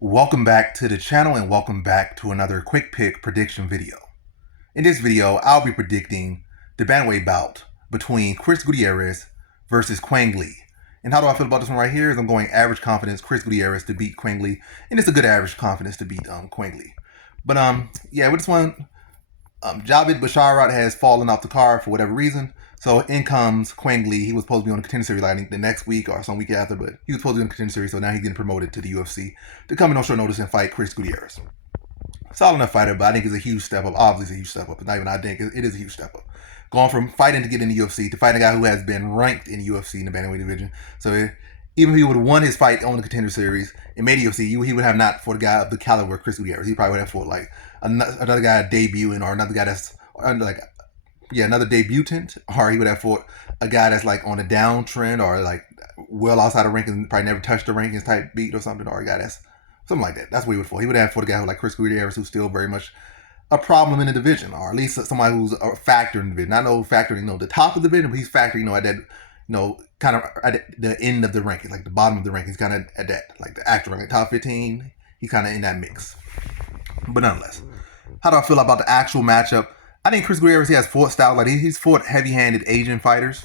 Welcome back to the channel and welcome back to another quick pick prediction video. In this video, I'll be predicting the bantamweight bout between Chris Gutierrez versus Quang. And how do I feel about this one right here is I'm going average confidence Chris Gutierrez to beat Quang, and it's a good average confidence to beat Quang. But yeah, with this one, Javid Basharat has fallen off the card for whatever reason. So in comes Quang. He was supposed to be on the contender series, I think the next week or some week after, but he was supposed to be on the contender series, so now he's getting promoted to the UFC to come in on short notice and fight Chris Gutierrez. Solid enough fighter, but I think it's a huge step up. Obviously, it's a huge step up. It's not even I think, it is a huge step up. Going from fighting to get in the UFC to fighting a guy who has been ranked in the UFC in the bantamweight division. So even if he would have won his fight on the contender series and made the UFC, he would have not fought a guy of the caliber of Chris Gutierrez. He probably would have fought like another guy debuting or another guy that's like another debutant, or he would have fought a guy that's like on a downtrend or like well outside of rankings, probably never touched the rankings type beat or something, or a guy that's something like that. That's what he would fought. He would have fought a guy who like Chris Gutierrez, who's still very much a problem in the division, or at least somebody who's a factor in the division. Not no factor, the top of the division, but he's factor, at that, kind of at the end of the rankings, like the bottom of the rankings, kind of at that, like the actual ranking, top 15. He's kind of in that mix. But nonetheless, how do I feel about the actual matchup? I think Chris Gutierrez, he has fought styles. Like he's fought heavy-handed Asian fighters.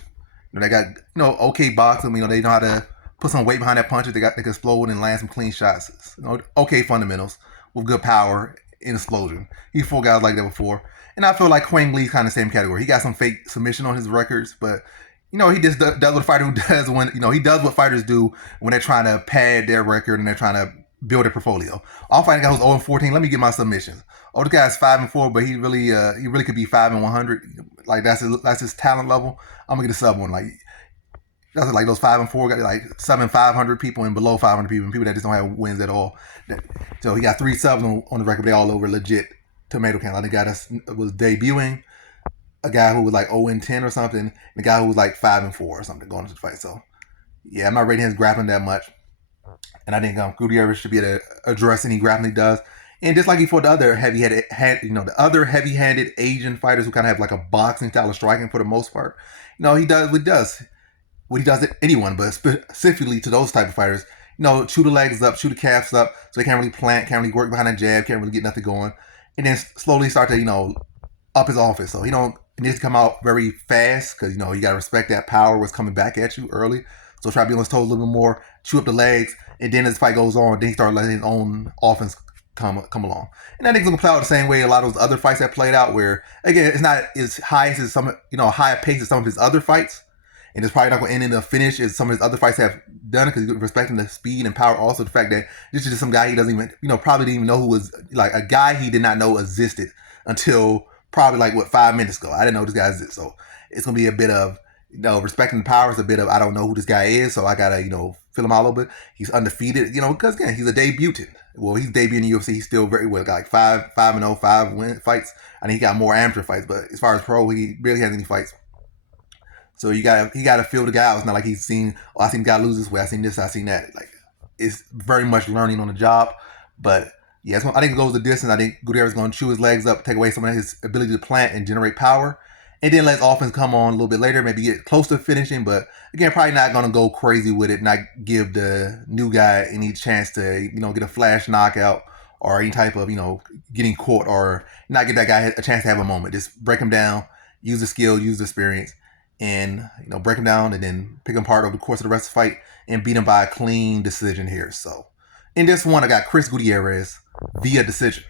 They got okay boxing. They know how to put some weight behind that punches. They can explode and land some clean shots. Okay fundamentals with good power and explosion. He's fought guys like that before, and I feel like Quang Lee's kind of the same category. He got some fake submission on his records, but he just does what a fighter who does when he does what fighters do when they're trying to pad their record and they're trying to build a portfolio. I'm fighting a guy who's 0-14. Let me get my submissions. Oh, the guy's 5-4, but he really could be 5-100. Like that's his talent level. I'm gonna get a sub one. Like that's like those 5-4 got like 7-500 people and below 500 people, and people that just don't have wins at all. So he got 3 subs on the record. They all over legit tomato can. Like the guy that was debuting, a guy who was like 0-10 or something, and a guy who was like 5-4 or something going into the fight. So yeah, I'm not rating his grappling that much, and I think Gutierrez should be able to address any grappling he does. And just like he fought the other heavy-handed Asian fighters who kind of have like a boxing style of striking for the most part, he does what he does to anyone, but specifically to those type of fighters. Chew the legs up, chew the calves up, so they can't really plant, can't really work behind a jab, can't really get nothing going, and then slowly start to up his offense. So he needs to come out very fast because you got to respect that power was coming back at you early. So try to be on his toes a little bit more, chew up the legs, and then as the fight goes on, then he started letting his own offense come along. And I think it's gonna play out the same way a lot of those other fights that played out, where again it's not as high as some high pace as some of his other fights, and it's probably not gonna end in a finish as some of his other fights have done, because respecting the speed and power. Also the fact that this is just some guy he doesn't even probably didn't even know who was, like a guy he did not know existed until probably like 5 minutes ago. I didn't know this guy existed. So it's gonna be a bit of respecting the power is a bit of I don't know who this guy is, so I gotta fill him out a little bit. He's undefeated, because again he's a debutant. Well, he's debuting in the UFC. He's still very well. Got like 5-0, 5 win fights. I think he got more amateur fights, but as far as pro, he barely has any fights. So he got to feel the guy out. It's not like he's seen. Oh, I seen the guy lose this way. I seen this. I seen that. Like it's very much learning on the job. But yeah, I think it goes the distance. I think Gutierrez is going to chew his legs up, take away some of his ability to plant and generate power, and then let his offense come on a little bit later, maybe get close to finishing, but again, probably not going to go crazy with it, not give the new guy any chance to, get a flash knockout or any type of, getting caught, or not give that guy a chance to have a moment. Just break him down, use the skill, use the experience, and, break him down and then pick him apart over the course of the rest of the fight and beat him by a clean decision here. So in this one, I got Chris Gutierrez via decision.